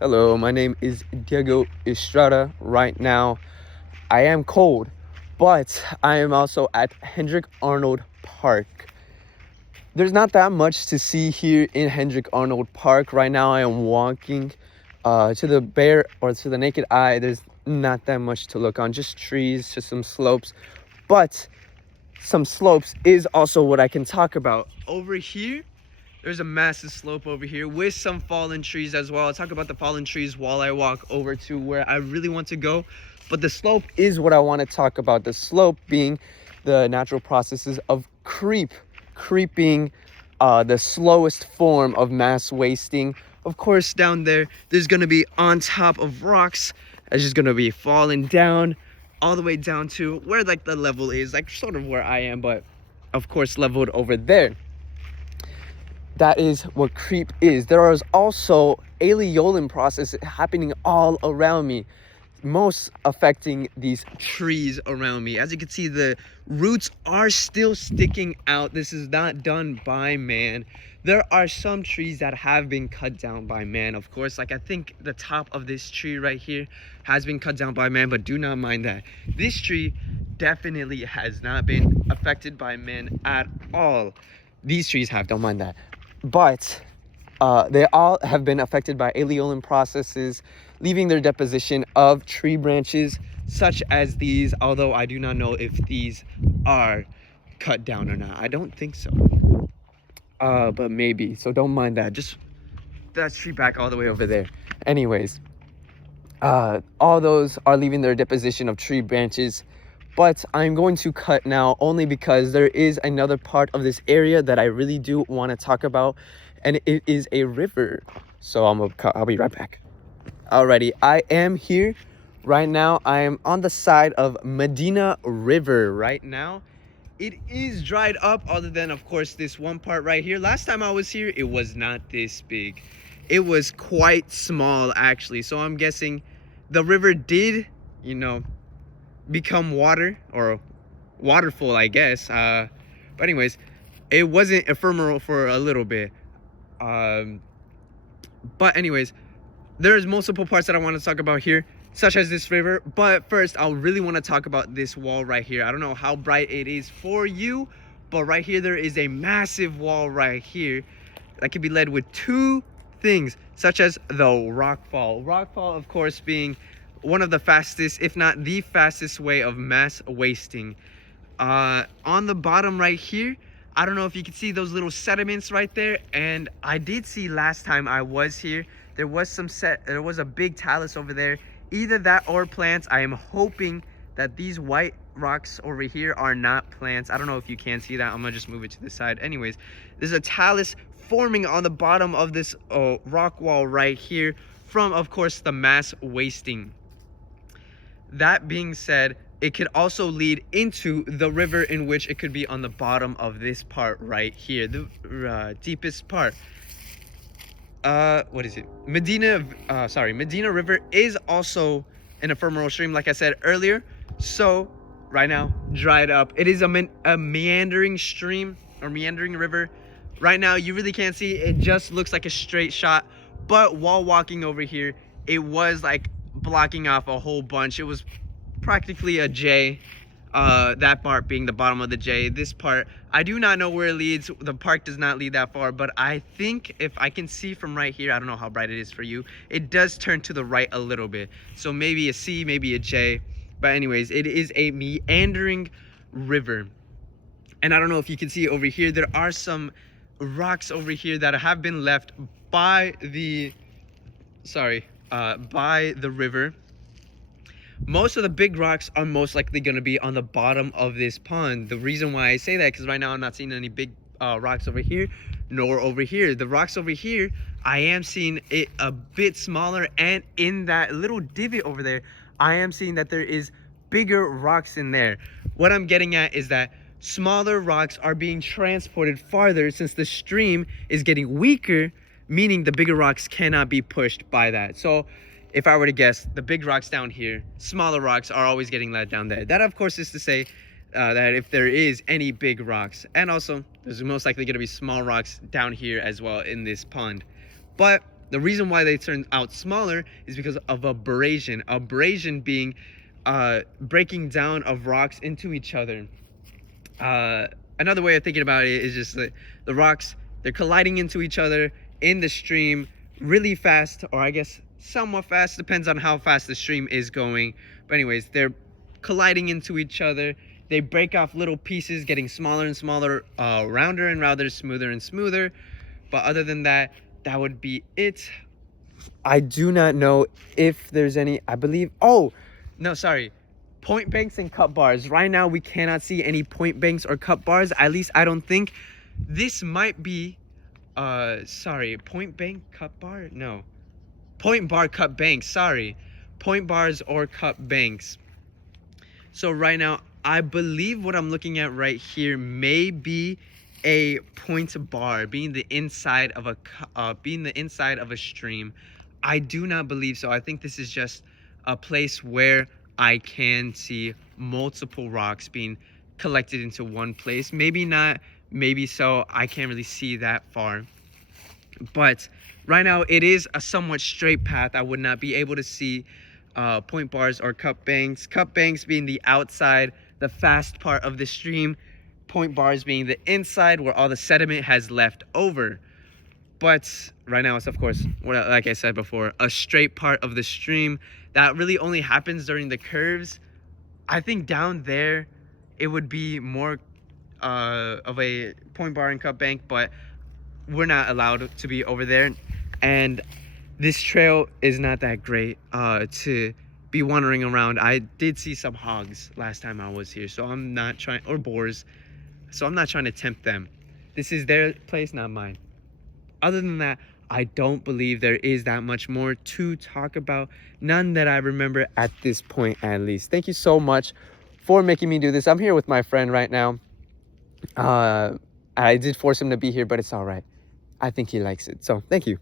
Hello, my name is Diego Estrada. Right now, I am cold, but I am also at Hendrick Arnold Park. There's not that much to see here in Hendrick Arnold Park. Right now, I am walking to the bare or to the naked eye. There's not that much to look on, just trees, just some slopes. But some slopes is also what I can talk about. Over here, there's a massive slope over here with some fallen trees as well. I'll talk about the fallen trees while I walk over to where I really want to go. But the slope is what I want to talk about. The slope being the natural processes of creeping, the slowest form of mass wasting. Of course, down there's going to be on top of rocks. It's just going to be falling down all the way down to where like the level is, like sort of where I am, but of course leveled over there. That is what creep is. There is also aeolian process happening all around me, most affecting these trees around me. As you can see, the roots are still sticking out. This is not done by man. There are some trees that have been cut down by man, of course. Like I think the top of this tree right here has been cut down by man, but do not mind that. This tree definitely has not been affected by man at all. These trees have, don't mind that. But they all have been affected by aeolian processes, leaving their deposition of tree branches such as these, although I do not know if these are cut down or not. I don't think so, but maybe, so don't mind that. Just that tree back all the way over there. Anyways, all those are leaving their deposition of tree branches. But I'm going to cut now only because there is another part of this area that I really do want to talk about, and it is a river. So I'll be right back. Alrighty, I am here right now. I am on the side of Medina River right now. It is dried up, other than of course this one part right here. Last time I was here, it was not this big. It was quite small actually. So I'm guessing the river did, become water or waterfall, I guess. But anyways, it wasn't ephemeral for a little bit. But anyways, there's multiple parts that I want to talk about here, such as this river. But first, I really want to talk about this wall right here. I don't know how bright it is for you, but right here there is a massive wall right here that can be led with two things, such as the rockfall. Rockfall, of course, being one of the fastest, if not the fastest way of mass wasting. On the bottom right here, I don't know if you can see those little sediments right there, and I did see last time I was here, there was a big talus over there. Either that or plants. I am hoping that these white rocks over here are not plants. I don't know if you can see that. I'm gonna just move it to the side. Anyways, there's a talus forming on the bottom of this rock wall right here from, of course, the mass wasting. That being said, it could also lead into the river, in which it could be on the bottom of this part right here, the deepest part. What is it? Medina River is also an ephemeral stream, like I said earlier. So right now, dried up. It is a meandering stream or meandering river. Right now, you really can't see. It just looks like a straight shot. But while walking over here, it was like blocking off a whole bunch. It was practically a J, that part being the bottom of the J. This part, I do not know where it leads. The park does not lead that far, but I think if I can see from right here, I don't know how bright it is for you, it does turn to the right a little bit. So maybe a C, maybe a J. But anyways, it is a meandering river. And I don't know if you can see over here, there are some rocks over here that have been left by the river. Most of the big rocks are most likely going to be on the bottom of this pond. The reason why I say that, because right now I'm not seeing any big rocks over here, nor over here. The rocks over here, I am seeing it a bit smaller, and in that little divot over there, I am seeing that there is bigger rocks in there. What I'm getting at is that smaller rocks are being transported farther since the stream is getting weaker, meaning the bigger rocks cannot be pushed by that. So if I were to guess, the big rocks down here, smaller rocks are always getting let down there. That, of course, is to say that if there is any big rocks, and also there's most likely going to be small rocks down here as well in this pond. But The reason why they turn out smaller is because of abrasion. Abrasion being breaking down of rocks into each other. Another way of thinking about it is just that the rocks, they're colliding into each other in the stream really fast, or I guess somewhat fast, depends on how fast the stream is going. But anyways, they're colliding into each other. They break off little pieces, getting smaller and smaller, rounder and rounder, smoother and smoother. But other than that, that would be it. I do not know if there's any, I believe, oh, no, sorry. Point banks and cut bars. Right now, we cannot see any point banks or cut bars. At least I don't think. This might be, point bank, cut bar? No. Point bar, cut banks, sorry. Point bars or cut banks. So right now, I believe what I'm looking at right here may be a point bar, being the inside of a stream. I do not believe so. I think this is just a place where I can see multiple rocks being collected into one place. Maybe not, maybe so. I can't really see that far. But right now, it is a somewhat straight path. I would not be able to see point bars or cut banks. Cut banks being the outside, the fast part of the stream. Point bars being the inside where all the sediment has left over. But right now it's, of course, like I said before, a straight part of the stream that really only happens during the curves. I think down there it would be more of a point bar and cut bank, but we're not allowed to be over there. And this trail is not that great to be wandering around. I did see some hogs last time I was here, so I'm not trying, or boars, so I'm not trying to tempt them. This is their place, not mine. Other than that, I don't believe there is that much more to talk about. None that I remember at this point, at least. Thank you so much for making me do this. I'm here with my friend right now. I did force him to be here, but it's all right. I think he likes it. So thank you.